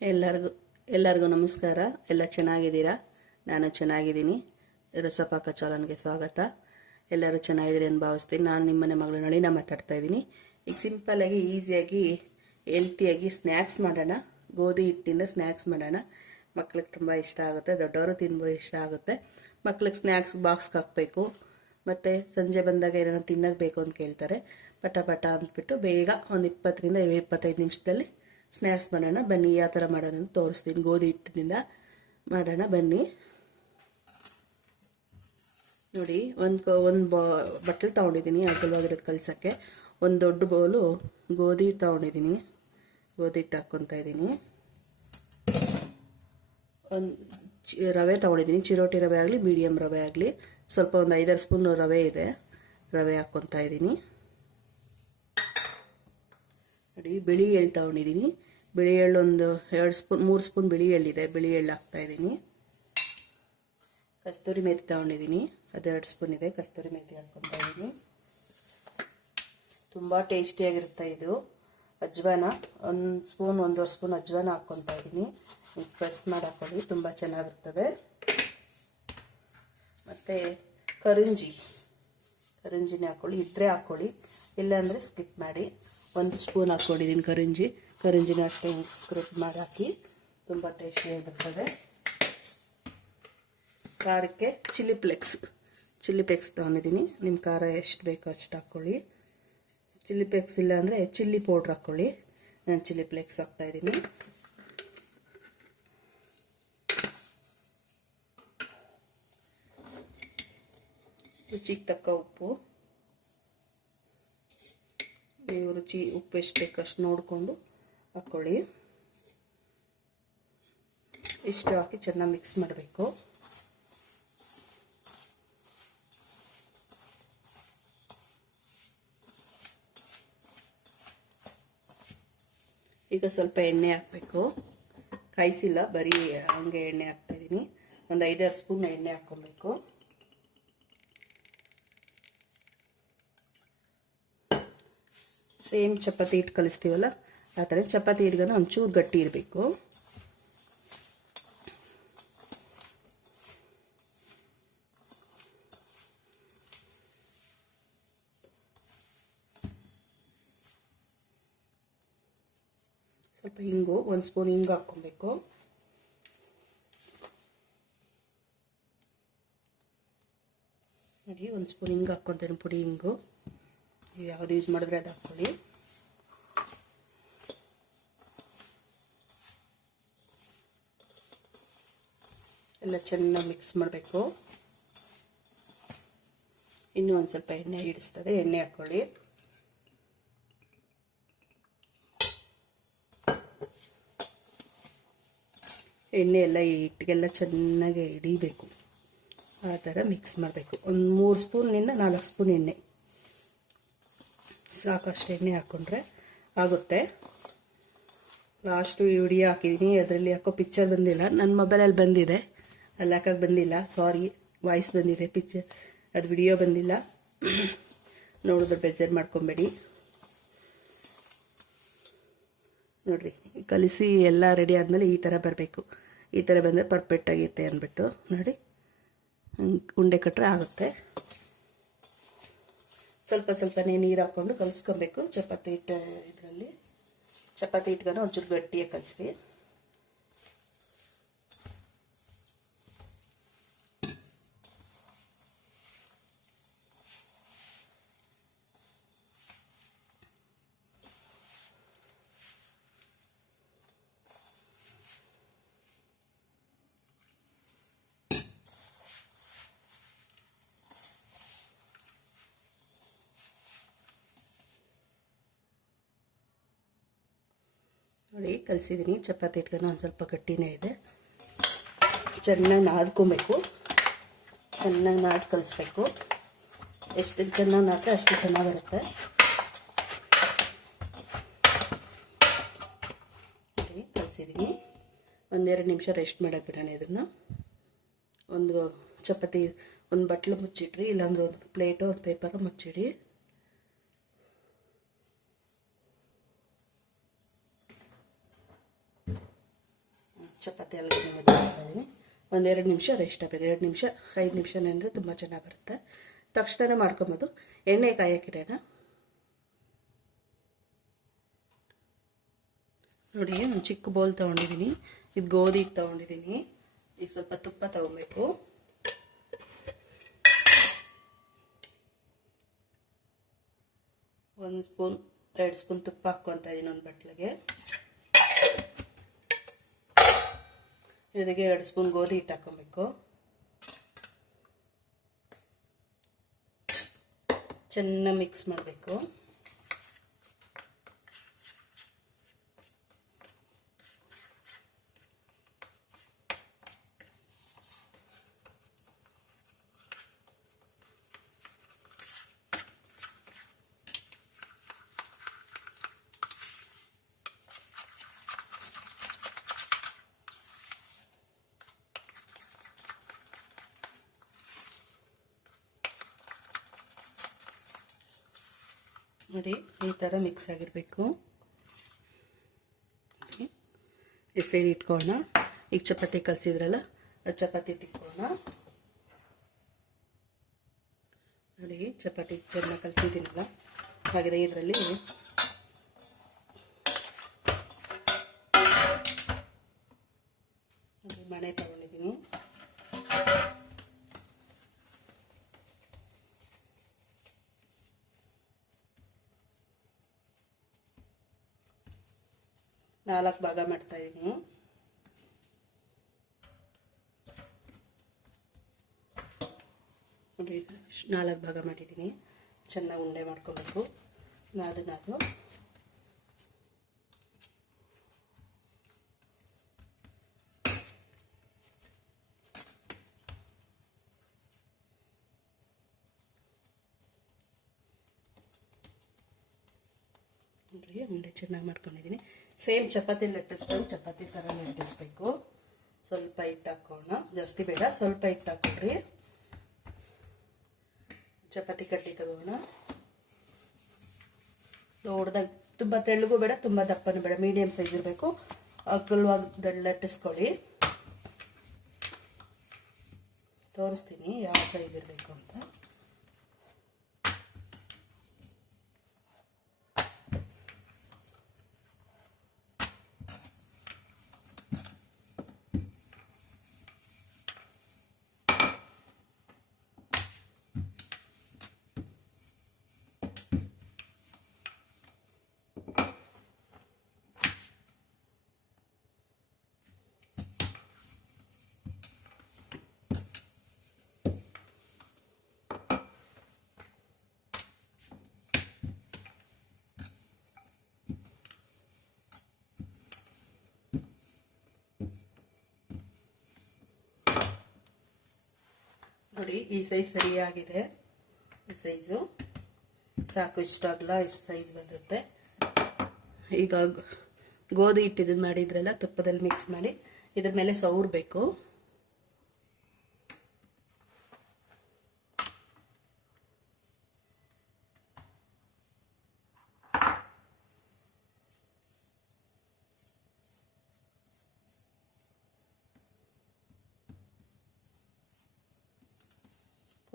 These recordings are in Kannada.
ಎಲ್ಲರಿಗೂ ಎಲ್ಲರಿಗೂ ನಮಸ್ಕಾರ. ಎಲ್ಲ ಚೆನ್ನಾಗಿದ್ದೀರಾ? ನಾನು ಚೆನ್ನಾಗಿದ್ದೀನಿ. ರಸಪಾಕ ಚಾಲನ್ಗೆ ಸ್ವಾಗತ. ಎಲ್ಲರೂ ಚೆನ್ನಾಗಿದ್ದೀರಿ ಅಂತ ಭಾವಿಸ್ತೀನಿ. ನಾನು ನಿಮ್ಮನೆ ಮಗಳು ನಳಿನ ಮಾತಾಡ್ತಾ ಇದ್ದೀನಿ. ಈಗ ಸಿಂಪಲ್ಲಾಗಿ ಈಸಿಯಾಗಿ ಹೆಲ್ತಿಯಾಗಿ ಸ್ನ್ಯಾಕ್ಸ್ ಮಾಡೋಣ. ಗೋಧಿ ಹಿಟ್ಟಿಂದ ಸ್ನ್ಯಾಕ್ಸ್ ಮಾಡೋಣ. ಮಕ್ಳಿಗೆ ತುಂಬ ಇಷ್ಟ ಆಗುತ್ತೆ. ದೊಡ್ಡವರು ತಿನ್ಬೋದು ಇಷ್ಟ ಆಗುತ್ತೆ. ಮಕ್ಳಿಗೆ ಸ್ನ್ಯಾಕ್ಸ್ ಬಾಕ್ಸ್ಗೆ ಹಾಕಬೇಕು. ಮತ್ತು ಸಂಜೆ ಬಂದಾಗ ಏನಾರು ತಿನ್ನೋಕೆ ಬೇಕು ಅಂತ ಕೇಳ್ತಾರೆ. ಪಟ ಪಟ ಅಂದ್ಬಿಟ್ಟು ಬೇಗ ಒಂದು ಇಪ್ಪತ್ತರಿಂದ ಇಪ್ಪತ್ತೈದು ನಿಮಿಷದಲ್ಲಿ ಸ್ನ್ಯಾಕ್ಸ್ ಮಾಡೋಣ, ಬನ್ನಿ ಯಾವ ಥರ ಮಾಡೋದಂತ ತೋರಿಸ್ತೀನಿ, ಗೋಧಿ ಹಿಟ್ಟಿನಿಂದ ಮಾಡೋಣ, ಬನ್ನಿ. ನೋಡಿ, ಒಂದು ಒಂದು ಬಾ, ಬಟ್ಟಲು ತೊಗೊಂಡಿದ್ದೀನಿ ಅಗಲವಾಗಿರೋದು ಕಲ್ಸೋಕ್ಕೆ. ಒಂದು ದೊಡ್ಡ ಬೌಲು ಗೋಧಿ ಹಿಟ್ಟು ತೊಗೊಂಡಿದ್ದೀನಿ, ಗೋಧಿ ಹಿಟ್ಟು ಹಾಕ್ಕೊತಾ ಇದ್ದೀನಿ. ಒಂದು ರವೆ ತೊಗೊಂಡಿದ್ದೀನಿ, ಚಿರೋಟಿ ರವೆ ಆಗಲಿ ಮೀಡಿಯಮ್ ರವೆ ಆಗಲಿ, ಸ್ವಲ್ಪ ಒಂದು ಐದಾರು ಸ್ಪೂನ್ ರವೆ ಇದೆ, ರವೆ ಹಾಕ್ಕೊತಾ ಇದ್ದೀನಿ. ನೋಡಿ, ಬಿಳಿ ಎಳ್ಳು ತೊಗೊಂಡಿದ್ದೀನಿ ಬಿಳಿ ಎಳ್ಳು ಒಂದು ಎರಡು ಸ್ಪೂನ್, ಮೂರು ಸ್ಪೂನ್ ಬಿಳಿ ಎಳ್ಳಿದೆ. ಬಿಳಿ ಎಳ್ಳು ಹಾಕ್ತಾ ಇದ್ದೀನಿ ಕಸ್ತೂರಿ ತಗೊಂಡಿದ್ದೀನಿ ತೊಗೊಂಡಿದ್ದೀನಿ ಅದೆರಡು ಸ್ಪೂನ್ ಇದೆ. ಕಸ್ತೂರಿ ಮೇತಿ ಹಾಕ್ಕೊತಾ ಇದ್ದೀನಿ ತುಂಬ ಟೇಸ್ಟಿಯಾಗಿರುತ್ತೆ ಇದು. ಅಜ್ವಾನ, ಒಂದು ಸ್ಪೂನ್, ಒಂದೂವರೆ ಸ್ಪೂನ್ ಅಜ್ವಾನ ಹಾಕ್ಕೊತಾ ಇದ್ದೀನಿ ಪ್ರೆಸ್ ಮಾಡಿ ಹಾಕೊಳ್ಳಿ ತುಂಬ ಚೆನ್ನಾಗಿರ್ತದೆ. ಮತ್ತು ಕರಿಂಜಿ. ಕರಿಂಜಿನೇ ಹಾಕ್ಕೊಳ್ಳಿ ಇದ್ದರೆ ಹಾಕ್ಕೊಳ್ಳಿ ಇಲ್ಲಾಂದರೆ ಸ್ಕಿಪ್ ಮಾಡಿ. ಒಂದು ಸ್ಪೂನ್ ಹಾಕ್ಕೊಂಡಿದ್ದೀನಿ ಕರಿಂಜಿ. ಕರಿಂಜಿನ ಅಷ್ಟೇ ಸ್ಕ್ರಿಪ್ ಮಾಡಿ ಹಾಕಿ ತುಂಬ ಟೇಸ್ಟಿಯಾಗಿರ್ತದೆ ಖಾರಕ್ಕೆ ಚಿಲ್ಲಿ ಫ್ಲೆಕ್ಸ್ ಚಿಲ್ಲಿ ಫ್ಲೆಕ್ಸ್ ತೊಗೊಂಡಿದ್ದೀನಿ. ನಿಮ್ಮ ಖಾರ ಎಷ್ಟು ಬೇಕೋ ಅಷ್ಟು ಹಾಕ್ಕೊಳ್ಳಿ ಚಿಲ್ಲಿ ಫ್ಲೆಕ್ಸ್ ಇಲ್ಲ ಅಂದರೆ ಚಿಲ್ಲಿ ಪೌಡ್ರ್ ಹಾಕ್ಕೊಳ್ಳಿ ನಾನು ಚಿಲ್ಲಿ ಫ್ಲೆಕ್ಸ್ ಹಾಕ್ತಾಯಿದ್ದೀನಿ ರುಚಿಗೆ ತಕ್ಕ ಉಪ್ಪು. ನೀವು ರುಚಿ ಉಪ್ಪು ಎಷ್ಟು ಬೇಕಷ್ಟು ನೋಡಿಕೊಂಡು ಹಾಕ್ಕೊಳ್ಳಿ ಇಷ್ಟು ಹಾಕಿ ಚೆನ್ನಾಗಿ ಮಿಕ್ಸ್ ಮಾಡಬೇಕು. ಈಗ ಸ್ವಲ್ಪ ಎಣ್ಣೆ ಹಾಕಬೇಕು. ಕಾಯಿಸಿಲ್ಲ, ಬರೀ ಹಂಗೆ ಎಣ್ಣೆ ಹಾಕ್ತಾಯಿದ್ದೀನಿ ಒಂದು ಐದಾರು ಸ್ಪೂನ್ ಎಣ್ಣೆ ಹಾಕ್ಕೊಬೇಕು ಸೇಮ್ ಚಪಾತಿ ಹಿಟ್ಟು ಕಲಿಸ್ತೀವಲ್ಲ, ಆ ಥರ ಚಪಾತಿ ಹಿಟ್ಗನ ಒಂಚೂರು ಗಟ್ಟಿ ಇರಬೇಕು. ಸ್ವಲ್ಪ ಹಿಂಗು, ಒಂದು ಸ್ಪೂನ್ ಹಿಂಗು ಹಾಕ್ಕೊಬೇಕು. ನೋಡಿ, ಒಂದು ಸ್ಪೂನ್ ಹಿಂಗೆ ಹಾಕ್ಕೊತೇನೆ ಪುಡಿ ಹಿಂಗು. ನೀವು ಯಾವ್ದು ಯೂಸ್ ಮಾಡಿದ್ರೆ ಅದು ಹಾಕ್ಕೊಳ್ಳಿ. ಎಲ್ಲ ಚೆನ್ನಾಗಿ ಮಿಕ್ಸ್ ಮಾಡಬೇಕು. ಇನ್ನೂ ಒಂದು ಸ್ವಲ್ಪ ಎಣ್ಣೆ ಹಿಡಿಸ್ತದೆ, ಎಣ್ಣೆ ಹಾಕ್ಕೊಳ್ಳಿ. ಎಣ್ಣೆ ಎಲ್ಲ ಹಿಟ್ಟಿಗೆಲ್ಲ ಚೆನ್ನಾಗಿ ಹಿಡಿಬೇಕು. ಆ ಥರ ಮಿಕ್ಸ್ ಮಾಡಬೇಕು. ಒಂದು ಮೂರು ಸ್ಪೂನಿಂದ ನಾಲ್ಕು ಸ್ಪೂನ್ ಎಣ್ಣೆ. ಸಾಕಷ್ಟು ಎಣ್ಣೆ ಹಾಕೊಂಡ್ರೆ ಆಗುತ್ತೆ. ಲಾಸ್ಟು ವಿಡಿಯೋ ಹಾಕಿದ್ದೀನಿ ಅದರಲ್ಲಿ ಯಾಕೋ ಪಿಕ್ಚರ್ ಬಂದಿಲ್ಲ. ನನ್ನ ಮೊಬೈಲಲ್ಲಿ ಬಂದಿದೆ. ಅಲ್ಲಿ ಹಾಕಕ್ಕೆ ಬಂದಿಲ್ಲ. ಸಾರಿ ವಾಯ್ಸ್ ಬಂದಿದೆ ಪಿಕ್ಚರ್ ಅದು ವಿಡಿಯೋ ಬಂದಿಲ್ಲ. ನೋಡಿದ್ರೆ ಬೇಜಾರು ಮಾಡ್ಕೊಬೇಡಿ. ನೋಡಿರಿ, ಕಲಿಸಿ ಎಲ್ಲ ರೆಡಿ ಆದಮೇಲೆ ಈ ಥರ ಬರಬೇಕು. ಈ ಥರ ಬಂದರೆ ಪರ್ಫೆಕ್ಟ್ ಅಂದ್ಬಿಟ್ಟು. ನೋಡಿ ಉಂಡೆ ಕಟ್ಟರೆ ಆಗುತ್ತೆ. ಸ್ವಲ್ಪ ಸ್ವಲ್ಪನೇ ನೀರು ಹಾಕ್ಕೊಂಡು ಕಲಿಸ್ಕೊಬೇಕು. ಚಪಾತಿ ಹಿಟ್ಟು ಇದರಲ್ಲಿ. ಚಪಾತಿ ಹಿಟ್ಗನ ಒಂಚೂರು ಗಟ್ಟಿಯಾಗಿ ಕಲಿಸ್ರಿ. ಕಲಿಸಿದ್ದೀನಿ. ಚಪಾತಿ ಹಿಟ್ಗನ ಒಂದು ಸ್ವಲ್ಪ ಗಟ್ಟಿನೇ ಇದೆ. ಚೆನ್ನಾಗಿ ನಾದ್ಕೊಬೇಕು. ಚೆನ್ನಾಗಿ ನಾದ್ ಕಲಿಸ್ಬೇಕು. ಎಷ್ಟು ಚೆನ್ನಾಗಿ ನಾದ್ರೆ ಅಷ್ಟು ಚೆನ್ನಾಗಿ ಬರುತ್ತೆ. ಕಲಿಸಿದ್ದೀನಿ. ಒಂದೆರಡು ನಿಮಿಷ ರೆಸ್ಟ್ ಮಾಡಕ್ಕೆ ಬಿಡೋಣ ಇದನ್ನು ಒಂದು ಚಪಾತಿ, ಒಂದು ಬಟ್ಲು ಮುಚ್ಚಿಟ್ರಿ, ಇಲ್ಲಾಂದ್ರೆ ಒಂದು ಪ್ಲೇಟು, ಒಂದು ಪೇಪರು ಮುಚ್ಚಿಡಿ. ಚಪಾತಿ ಮಾಡ್ತಾ ಇದ್ದೀನಿ ಒಂದೆರಡು ನಿಮಿಷ ರೆಸ್ಟ್ ಆಗಬೇಕು. ಎರಡು ನಿಮಿಷ, ಐದು ನಿಮಿಷ ನೆನೆದ್ರೆ ತುಂಬ ಚೆನ್ನಾಗಿ ಬರುತ್ತೆ. ತಕ್ಷಣ ಮಾಡ್ಕೊಬೋದು. ಎಣ್ಣೆ ಕಾಯಕ್ಕಿಡೋಣ. ನೋಡಿ ಒಂದು ಚಿಕ್ಕ ಬೌಲ್ ತೊಗೊಂಡಿದ್ದೀನಿ ಇದು ಗೋಧಿ ಹಿಟ್ಟು ತೊಗೊಂಡಿದ್ದೀನಿ ಈಗ ಸ್ವಲ್ಪ ತುಪ್ಪ ತೊಗೊಬೇಕು. ಒಂದು ಸ್ಪೂನ್, ಎರಡು ಸ್ಪೂನ್ ತುಪ್ಪ ಹಾಕ್ಕೊತಾ ಇದ್ದೀನಿ ಒಂದು ಬಟ್ಲಿಗೆ. ಇದಕ್ಕೆ ಎರಡು ಸ್ಪೂನ್ ಗೋಧಿ ಹಿಟ್ಟು ಹಾಕ್ಕೊಬೇಕು. ಚೆನ್ನಾಗಿ ಮಿಕ್ಸ್ ಮಾಡಬೇಕು. ನೋಡಿ, ಈ ಥರ ಮಿಕ್ಸ್ ಆಗಿರಬೇಕು. ಈ ಸೈಡ್ ಇಟ್ಕೊಳ್ಳೋಣ. ಈಗ ಚಪಾತಿ ಕಲಸಿದ್ರಲ್ಲ ಚಪಾತಿ ತಿಕ್ಕೋಣ ನೋಡಿ, ಚಪಾತಿ ಚೆನ್ನಾಗಿ ಕಲಸಿದ್ದೀನಲ್ಲ, ಹಾಗಿದೆ ಇದರಲ್ಲಿ. ಮಣೆ ತಗೊಂಡಿದ್ದೀನಿ ನಾಲ್ಕು ಭಾಗ ಮಾಡ್ತಾ ಇದ್ದೀನಿ ನಾಲ್ಕು ಭಾಗ ಮಾಡಿದ್ದೀನಿ ಚೆನ್ನಾಗಿ ಉಂಡೆ ಮಾಡ್ಕೋಬೇಕು. ನಾದು ನೋಡ್ರಿ ಉಂಡೆ ಚೆನ್ನಾಗಿ ಮಾಡ್ಕೊಂಡಿದ್ದೀನಿ ಸೇಮ್ ಚಪಾತಿ ಲಟ್ಟಿಸ್ಕೊಂಡು ಚಪಾತಿ ಥರ ಲಟ್ಟಿಸ್ಬೇಕು ಸ್ವಲ್ಪ ಹಿಟ್ಟು ಹಾಕೋಣ. ಜಾಸ್ತಿ ಬೇಡ. ಸ್ವಲ್ಪ ಹಿಟ್ಟು ಹಾಕೊಳ್ರಿ. ಚಪಾತಿ ಕಟ್ಟಿ ತಗೋಣ. ದೊಡ್ಡದಾಗಿ ತುಂಬ ತೆಳ್ಳಗೂ ಬೇಡ, ತುಂಬ ದಪ್ಪನೂ ಬೇಡ. ಮೀಡಿಯಮ್ ಸೈಜ್ ಇರಬೇಕು. ಅಗಲವಾಗಿ ಲಟ್ಟಿಸ್ಕೊಳ್ಳಿ ತೋರಿಸ್ತೀನಿ ಯಾವ ಸೈಜ್ ಇರಬೇಕು ಅಂತ. ನೋಡಿ, ಈ ಸೈಜ್ ಸರಿಯಾಗಿದೆ. ಈ ಸೈಜು ಸಾಕು, ಇಷ್ಟು ಅಗಲ, ಇಷ್ಟು ಸೈಜ್ ಬಂದಿರುತ್ತೆ ಈಗ ಗೋಧಿ ಹಿಟ್ಟಿದ್ದು ಮಾಡಿದ್ರಲ್ಲ, ತುಪ್ಪದಲ್ಲಿ ಮಿಕ್ಸ್ ಮಾಡಿ, ಇದ್ರ ಮೇಲೆ ಸೌರ್ಬೇಕು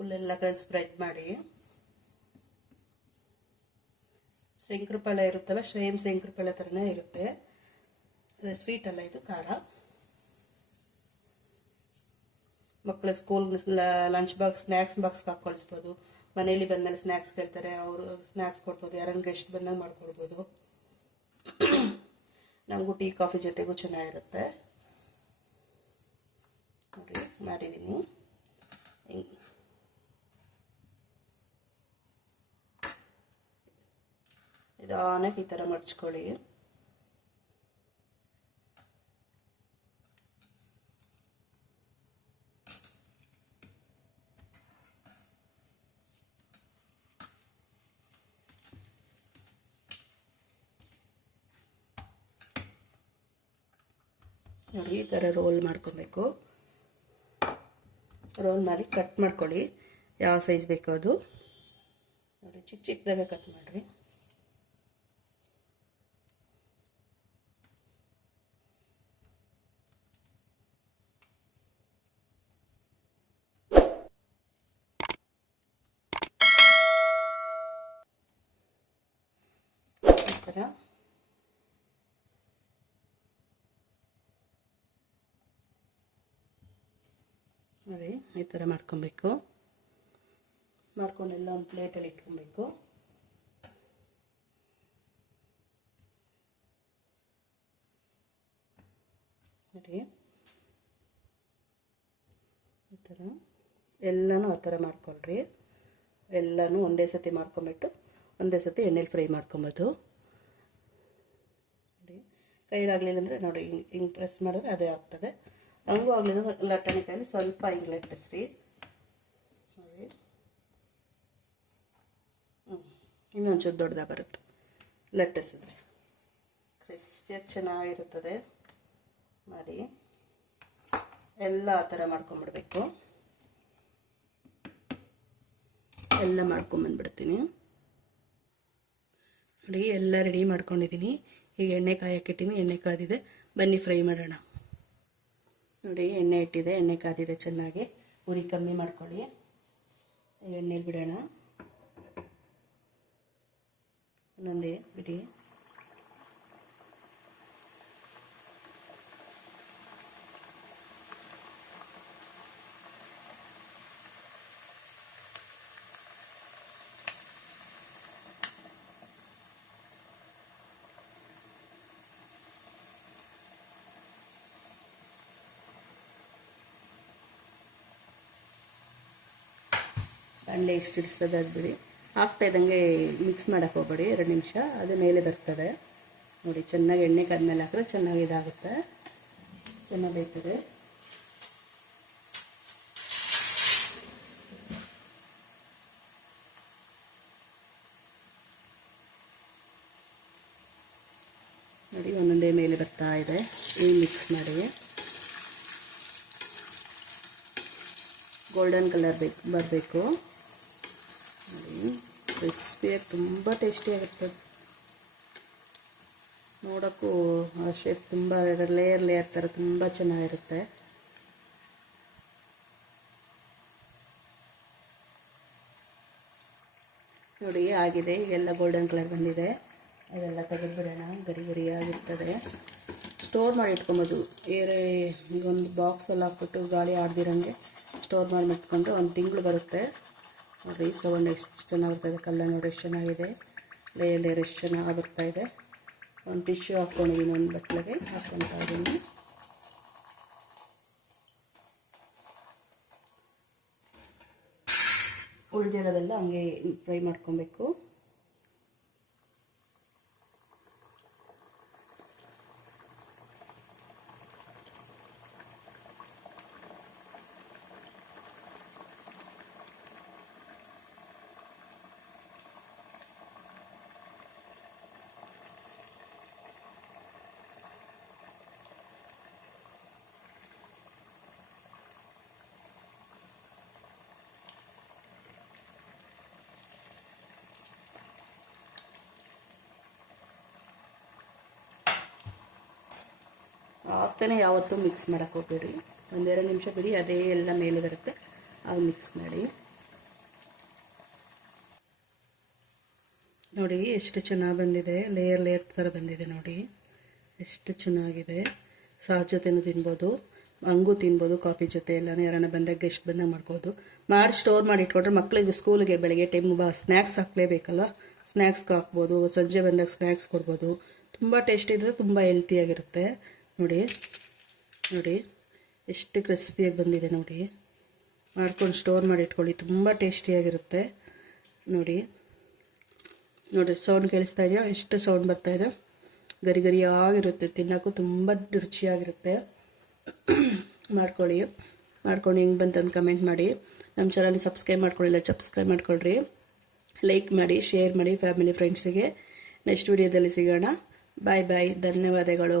ಫುಲ್ ಎಲ್ಲ ಕಡೆ ಸ್ಪ್ರೆಡ್ ಮಾಡಿ. ಶಂಕ್ರಪಾಳೆ ಇರುತ್ತಲ್ಲ ಸೇಮ್ ಶಂಕರಪಾಳೆ ಥರನೇ ಇರುತ್ತೆ. ಸ್ವೀಟ್ ಅಲ್ಲ ಇದು, ಖಾರ. ಮಕ್ಕಳಿಗೆ ಸ್ಕೂಲ್ ಲಂಚ್ ಬಾಕ್ಸ್ ಸ್ನ್ಯಾಕ್ಸ್ ಬಾಕ್ಸ್ಗೆ ಹಾಕೊಳಿಸ್ಬೋದು ಮನೇಲಿ ಬಂದಮೇಲೆ ಸ್ನ್ಯಾಕ್ಸ್ ಕೇಳ್ತಾರೆ, ಅವರು ಸ್ನ್ಯಾಕ್ಸ್ ಕೊಡ್ಬೋದು, ಯಾರನ್ನ ಗೆಸ್ಟ್ ಬಂದಾಗ ಮಾಡ್ಕೊಡ್ಬೋದು. ನಮಗೂ ಟೀ, ಕಾಫಿ ಜೊತೆಗೂ ಚೆನ್ನಾಗಿರುತ್ತೆ. ನೋಡಿ ಮಾಡಿದ್ದೀನಿ ಹಿಂಗೆ ನಿಧಾನಕ್ಕೆ ಈ ಥರ ಮಡ್ಚ್ಕೊಳ್ಳಿ. ನೋಡಿ, ಈ ಥರ ರೋಲ್ ಮಾಡ್ಕೊಬೇಕು. ರೋಲ್ ಮಾಡಿ ಕಟ್ ಮಾಡ್ಕೊಳ್ಳಿ. ಯಾವ ಸೈಜ್ ಬೇಕೋ ಅದು? ನೋಡಿ ಚಿಕ್ಕ ಚಿಕ್ಕದಾಗ ಕಟ್ ಮಾಡಿರಿ. ನಂತರ ನೋಡಿ, ಈ ಥರ ಮಾಡ್ಕೊಬೇಕು. ಮಾಡ್ಕೊಂಡೆಲ್ಲ ಒಂದು ಪ್ಲೇಟಲ್ಲಿ ಇಟ್ಕೊಬೇಕು. ನೋಡಿ. ಈ ಥರ ಎಲ್ಲನೂ ಆ ಥರ ಮಾಡ್ಕೊಳ್ರಿ. ಎಲ್ಲನೂ ಒಂದೇ ಸತಿ ಮಾಡ್ಕೊಂಬಿಟ್ಟು, ಒಂದೇ ಸತಿ ಎಣ್ಣೆಲಿ ಫ್ರೈ ಮಾಡ್ಕೊಬೋದು. ಕೈಲಾಗಲಿಲ್ಲ ಅಂದರೆ ನೋಡಿ ಹಿಂಗೆ ಹಿಂಗೆ ಪ್ರೆಸ್ ಮಾಡಿದ್ರೆ ಅದೇ ಆಗ್ತದೆ. ಹಂಗೂ ಆಗಲಿಲ್ಲ ಲಟ್ಟಣಿ ಕೈಲಿ ಸ್ವಲ್ಪ ಹಿಂಗೆ ಲಟ್ಟಿಸ್ರಿ. ನೋಡಿ. ಇನ್ನೊಂಚೂರು ದೊಡ್ಡದಾಗ ಬರುತ್ತೆ. ಲಟ್ಟಿಸಿದ್ರೆ. ಕ್ರಿಸ್ಪಿಯಾಗಿ ಚೆನ್ನಾಗಿರುತ್ತದೆ. ಮಾಡಿ. ಎಲ್ಲ ಆ ಥರ ಮಾಡ್ಕೊಂಬಿಡ್ಬೇಕು. ಎಲ್ಲ ಮಾಡ್ಕೊಂಬಂದ್ಬಿಡ್ತೀನಿ. ನೋಡಿ, ಎಲ್ಲ ರೆಡಿ ಮಾಡ್ಕೊಂಡಿದ್ದೀನಿ. ಈಗ ಎಣ್ಣೆ ಕಾಯಕ್ಕಿಟ್ಟಿನಿ ಎಣ್ಣೆ ಕಾದಿದೆ. ಬನ್ನಿ ಫ್ರೈ ಮಾಡೋಣ. ನೋಡಿ, ಎಣ್ಣೆ ಇಟ್ಟಿದೆ. ಎಣ್ಣೆ ಕಾದಿದೆ ಚೆನ್ನಾಗಿ. ಉರಿ ಕಮ್ಮಿ ಮಾಡ್ಕೊಳ್ಳಿ. ಎಣ್ಣೆಲಿ ಬಿಡೋಣ. ಇನ್ನೊಂದೇ, ಬಿಡಿ. ಬಾಣಲೆ ಎಷ್ಟು ಇಡಿಸ್ತದೆ ಅದು ಬಿಡಿ ಹಾಕ್ತಾ ಇದ್ದಂಗೆ ಮಿಕ್ಸ್ ಮಾಡೋಕ್ಕೆ ಹೋಗ್ಬೇಡಿ, ಎರಡು ನಿಮಿಷ. ಅದು ಮೇಲೆ ಬರ್ತದೆ. ನೋಡಿ, ಚೆನ್ನಾಗಿ ಎಣ್ಣೆ ಕಾದ್ಮೇಲೆ ಹಾಕಿದ್ರೆ ಚೆನ್ನಾಗಿ ಇದಾಗುತ್ತೆ. ಚೆನ್ನಾಗಿ ಬೇಯ್ತದೆ. ನೋಡಿ, ಒಂದೊಂದೇ ಮೇಲೆ ಬರ್ತಾ ಇದೆ. ಈ ಮಿಕ್ಸ್ ಮಾಡಿ. ಗೋಲ್ಡನ್ ಕಲರ್ ಬೇಕು, ಬರಬೇಕು. ಕ್ರಿಸ್ಪಿಯಾಗಿ ತುಂಬ ಆಗುತ್ತೆ. ನೋಡೋಕ್ಕೂ ಆ ಶೇಪ್ ತುಂಬ ಲೇಯರ್ ಲೇಯರ್ ಥರ ತುಂಬ ಚೆನ್ನಾಗಿರುತ್ತೆ. ನೋಡಿ, ಆಗಿದೆ. ಈಗೆಲ್ಲ ಗೋಲ್ಡನ್ ಕಲರ್ ಬಂದಿದೆ. ಅದೆಲ್ಲ ತೆಗೆದುಬಿಡೋಣ. ಗರಿ ಗರಿಯಾಗಿರ್ತದೆ. ಸ್ಟೋರ್ ಮಾಡಿ ಇಟ್ಕೊಬೋದು. ಏರೆ ಒಂದು ಬಾಕ್ಸಲ್ಲಿ ಹಾಕ್ಬಿಟ್ಟು ಗಾಳಿ ಆಡ್ದಿರಂಗೆ ಸ್ಟೋರ್ ಮಾಡಿ ಇಟ್ಕೊಂಡು ಒಂದು ತಿಂಗಳು ಬರುತ್ತೆ. ನೋಡಿರಿ ಸೌಂಡ್ ಎಷ್ಟು ಚೆನ್ನಾಗಿ ಬರ್ತಾಯಿದೆ ಕಲ್ಲ ನೋಡಿ ಎಷ್ಟು ಚೆನ್ನಾಗಿದೆ ಲೇಯರ್ ಲೇಯರ್ ಎಷ್ಟು ಚೆನ್ನಾಗಿ ಬರ್ತಾ ಇದೆ. ಒಂದು ಟಿಶ್ಯೂ ಹಾಕ್ಕೊಂಡಿದ್ದೀನಿ ಒಂದು ಬಟ್ಲಿಗೆ ಹಾಕ್ಕೊತಾ ಇದ್ದೀನಿ ಉಳಿದಿರೋದೆಲ್ಲ ಹಂಗೆ ಫ್ರೈ ಮಾಡ್ಕೊಬೇಕು. ಆಗ್ತಾನೆ ಯಾವತ್ತೂ ಮಿಕ್ಸ್ ಮಾಡೋಕ್ಕೆ ಹೋಗ್ಬೇಡಿ ಒಂದೆರಡು ನಿಮಿಷ ಬಿಡಿ, ಅದೇ ಎಲ್ಲ ಮೇಲೆ ಬರುತ್ತೆ. ಆಗ ಮಿಕ್ಸ್ ಮಾಡಿ. ನೋಡಿ, ಎಷ್ಟು ಚೆನ್ನಾಗಿ ಬಂದಿದೆ. ಲೇಯರ್ ಲೇಯರ್ ಥರ ಬಂದಿದೆ ನೋಡಿ. ಎಷ್ಟು ಚೆನ್ನಾಗಿದೆ. ಸಾಸ್ ಜೊತೆನೂ ತಿನ್ಬೋದು. ಹಂಗೂ ತಿನ್ಬೋದು, ಕಾಫಿ ಜೊತೆ ಎಲ್ಲನೂ. ಯಾರನ್ನ ಬಂದಾಗ ಗೆಸ್ಟ್ ಬಂದಾಗ ಮಾಡ್ಬೋದು. ಮಾಡಿ ಸ್ಟೋರ್ ಮಾಡಿ ಇಟ್ಕೊಂಡ್ರೆ ಮಕ್ಕಳಿಗೆ ಸ್ಕೂಲಿಗೆ ಬೆಳಗ್ಗೆ ಟೈಮ್ ಬಾ ಸ್ನ್ಯಾಕ್ಸ್ ಹಾಕ್ಲೇಬೇಕಲ್ವ? ಸ್ನ್ಯಾಕ್ಸ್ಗೆ ಹಾಕ್ಬೋದು. ಸಂಜೆ ಬಂದಾಗ ಸ್ನ್ಯಾಕ್ಸ್ ಕೊಡ್ಬೋದು. ತುಂಬ ಟೇಸ್ಟ್ ಇದ್ದರೆ ತುಂಬ ಹೆಲ್ತಿಯಾಗಿರುತ್ತೆ ನೋಡಿ ನೋಡಿ, ಎಷ್ಟು ಕ್ರಿಸ್ಪಿಯಾಗಿ ಬಂದಿದೆ ನೋಡಿ. ಮಾಡ್ಕೊಂಡು ಸ್ಟೋರ್ ಮಾಡಿ ಇಟ್ಕೊಳ್ಳಿ, ತುಂಬ ಟೇಸ್ಟಿಯಾಗಿರುತ್ತೆ ನೋಡಿ ನೋಡಿ ಸೌಂಡ್ ಕೇಳಿಸ್ತಾ ಇದೆಯಾ? ಎಷ್ಟು ಸೌಂಡ್ ಬರ್ತಾ ಇದೆ? ಗರಿ ಗರಿಯಾಗಿರುತ್ತೆ, ತಿನ್ನೋಕ್ಕೂ ತುಂಬ ರುಚಿಯಾಗಿರುತ್ತೆ. ಮಾಡ್ಕೊಳ್ಳಿ, ಮಾಡ್ಕೊಂಡು ಹೆಂಗೆ ಬಂತಂದು ಕಮೆಂಟ್ ಮಾಡಿ. ನಮ್ಮ ಚಾನಲ್ ಸಬ್ಸ್ಕ್ರೈಬ್ ಮಾಡ್ಕೊಳ್ಳಿಲ್ಲ ಸಬ್ಸ್ಕ್ರೈಬ್ ಮಾಡ್ಕೊಳ್ರಿ. ಲೈಕ್ ಮಾಡಿ ಶೇರ್ ಮಾಡಿ ಫ್ಯಾಮಿಲಿ ಫ್ರೆಂಡ್ಸಿಗೆ ನೆಕ್ಸ್ಟ್ ವಿಡಿಯೋದಲ್ಲಿ ಸಿಗೋಣ. ಬಾಯ್ ಬಾಯ್ ಧನ್ಯವಾದಗಳು.